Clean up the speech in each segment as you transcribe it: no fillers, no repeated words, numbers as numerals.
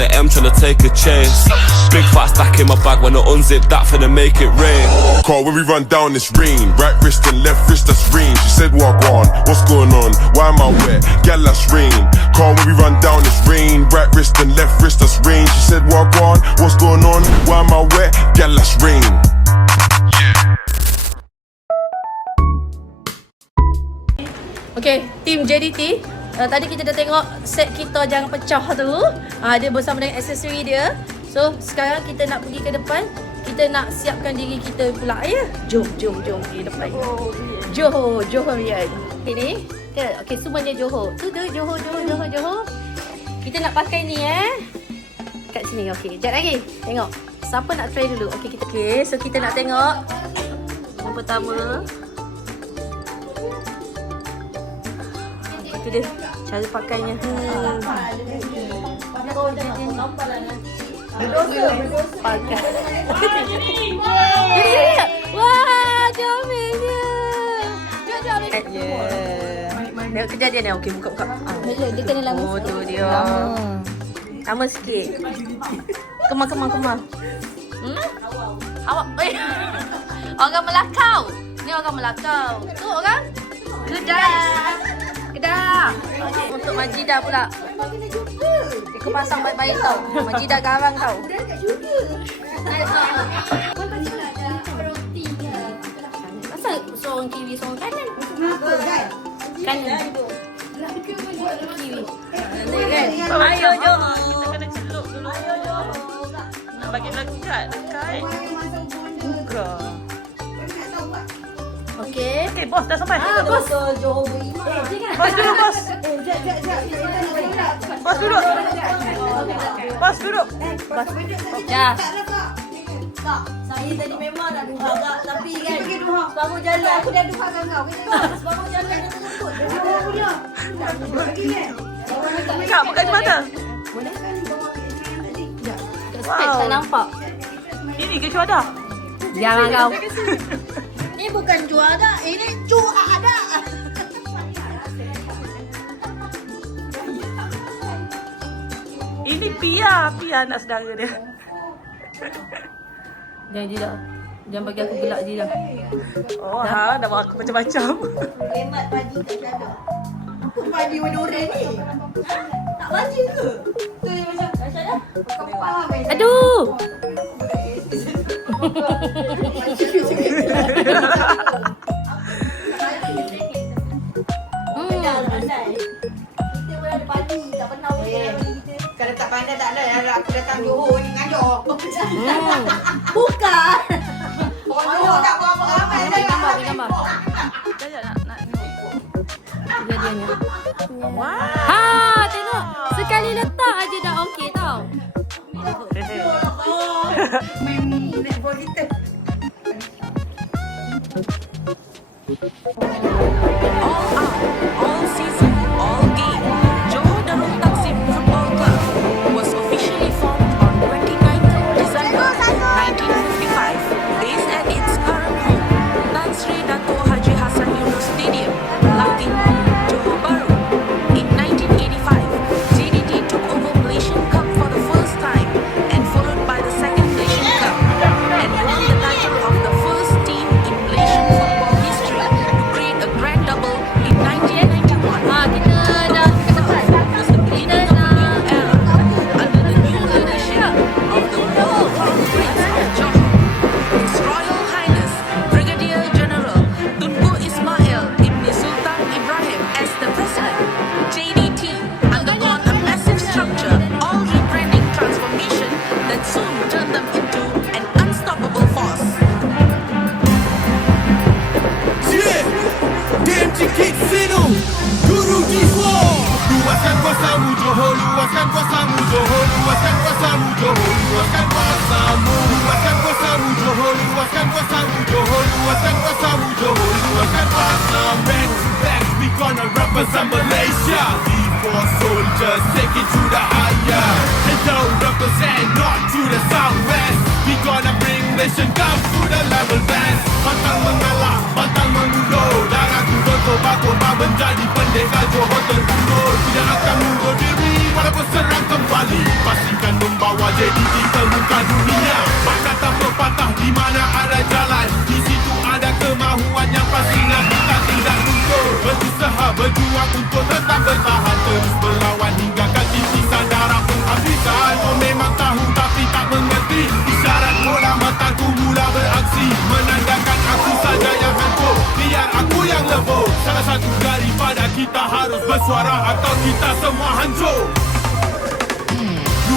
the M tryna take a chase. Big fat stack in my bag when I unzip that finna make it rain. Call when we run down this rain. Right wrist and left wrist, that's rain. She said, walk on, what's going on? Why am I wet? Gal, that's rain. Call when we run down this rain. Right wrist and left wrist, that's rain. She said, walk on, what's going on? Why am I wet? Gal, that's rain. Okay, tim JDT. Tadi kita dah tengok set kita jangan pecah tu. Dia bersama dengan aksesori dia. So, sekarang kita nak pergi ke depan. Kita nak siapkan diri kita pula ya. Jom pergi depan. Johor Rian. Ini. Okay, semuanya Johor. Tu Johor. Kita nak pakai ni kat sini. Okay, sekejap lagi. Tengok. Siapa nak try dulu? Okay, so kita nak tengok. Yang pertama. Itu dia cara pakainya. Pakai. Wah, comelnya. Tengok kejadian ni. Okey, buka. Dia kena lama. Oh, tu dia. Lama sikit. Kemar. Awak. Orang Melakau. Ni orang Melakau. Tu orang Kedah. Okay. Untuk Majidah pula. Dia pasang baik-baik tau. Majidah garang tau. Asal seorang kiri, seorang kanan? Kanan. Kiri. Ayo, jom. Kita kena celup dulu. Nak bagi dekat. Buka. Okey. Okey, bos dah sampai. Bos. Bos duduk, bos. Bos duduk. Ya. Tak, saya tadi memang nak duha agak tapi kan sebangun jalan aku dah duha dengan kau. Kita tengok sebangun jalan dia terlutut. Dia punya. Kak, buka je mata. Boleh kan bawa ke yang tadi? Wow. Tak nampak. Ini ke cuaca? Jangan kau. Ini bukan juara, ini cuada. Ini Pia anak saudara dia. Jangan bagi aku gelak je dah. Oh, dah buat aku macam-macam. Hemat padi tak ada. Apa padi warna oranye ni? Tak baca ke? Tu dia macam Syada. Kau faham Aduh. Kita pun ada padi, tak pernah kita. Kalau tak pandai tak ada, aku datang Johor ni ngajar. Bukan. Orang Johor tak buat apa-apa. Bagi gambar. Jajak nak Kejadiannya. Wow. Tengok. Sekali letak aja dah okey tau. Main netball kita. All out, all season, all game. Johor Darul Taksim Football Club was officially formed on 29th December 1955, based at its current home, Tan Sri Dato' Haji Hassan Yunus Stadium, Latin, Johor Bahru. In 1985, JDT took over Malaysian Cup for the first time and followed by the second Malaysian Cup and won the title of the first team in Malaysian football history to create a grand double in 1991. Kita dah dekat. Was the beginning of a new era under the new leadership of the World Crown Prince of Johor, His Royal Highness Brigadier General Tunku Ismail Ibn Sultan Ibrahim as the president. JDT undergone a massive structure, all rebranding transformation that soon turned them into an unstoppable force. Yeah, DMG Kick Sino, Guru G4. Luaskan kuasamu Johor, luaskan kuasamu Johor, luaskan kuasamu Johor, luaskan kuasamu, luaskan kuasamu Johor, luaskan kuasamu Johor, luaskan kuasamu Johor, luaskan kuasamu. Back to back, we gonna represent Malaysia. D4 soldiers take it to the higher, and don't represent north to the southwest. We gonna bring Malaysian Cup to the level best. Pantang mengalah, pantang mengundur, darahku berkobar-kobar menjadi pendekar Johor terundur. Tidak akan mundur diri walaupun serang kembali. Pastikan harus bersuara atau kita semua hancur.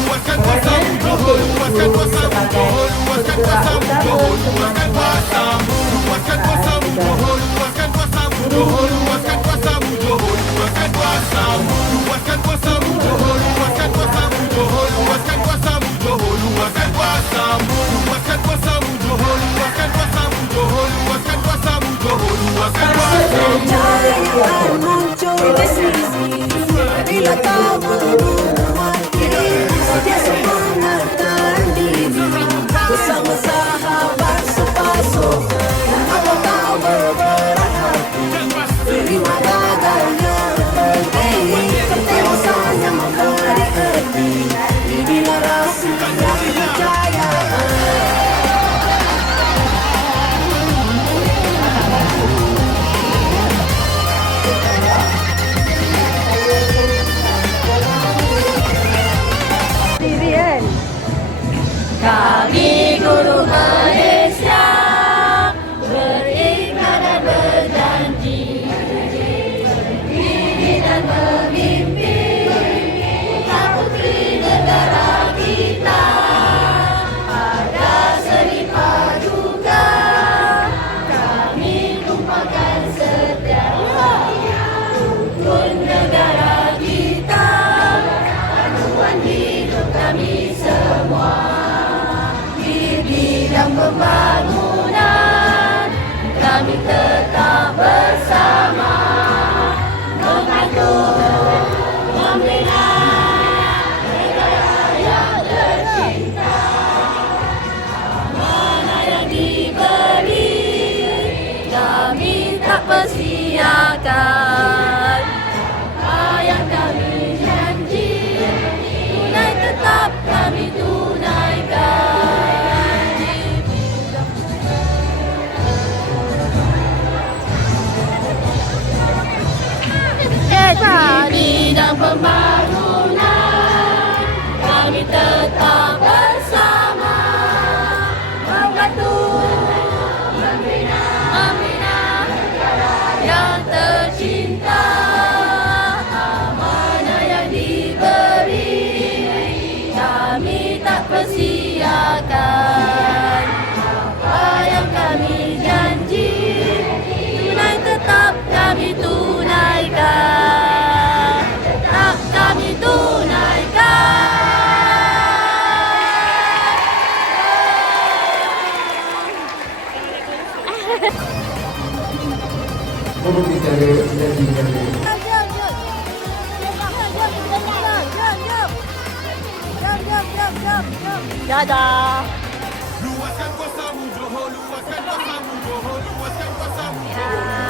Luaskan kuasamu Johor, luaskan kuasamu Johor, luaskan kuasamu Johor, luaskan kuasamu, luaskan kuasamu Johor, luaskan kuasamu Johor, luaskan kuasamu Johor, luaskan kuasamu, luaskan kuasamu Johor, luaskan kuasamu Johor, luaskan kuasamu Johor, luaskan kuasamu, luaskan kuasamu Johor, luaskan kuasamu Johor, luaskan kuasamu Johor, luaskan kuasamu. Kejayaan muncul di sini bila kau menghormati dia semangatkan diri bersama sahabat sepasuk. Apa kau berberat hati terima gagalnya penting ketewasan yang memberi erti inilah rahsia kejayaan. Kami guru Malaysia berikat dan berjanji berdiri dan memimpin putra putri negara kita pada seni paduka kami tumpahkan setia rukun negara kita panduan hidup kami semua. Bidang pembangunan kami tetap bersama membantu membina negara yang tercinta mana yang diberi kami tak persiakan apa yang kami janji tunai tetap kami tunaikan. Bidang pembangunan kami tetap bersama membantu membina negara yang tercinta amanah yang diberi kami tak persiakan apa yang kami janji tunai tetap kami tunaikan. Kami tunaikan. Dadah. Luaskan kuasamu Johor, luaskan kuasamu Johor, luaskan kuasamu Johor.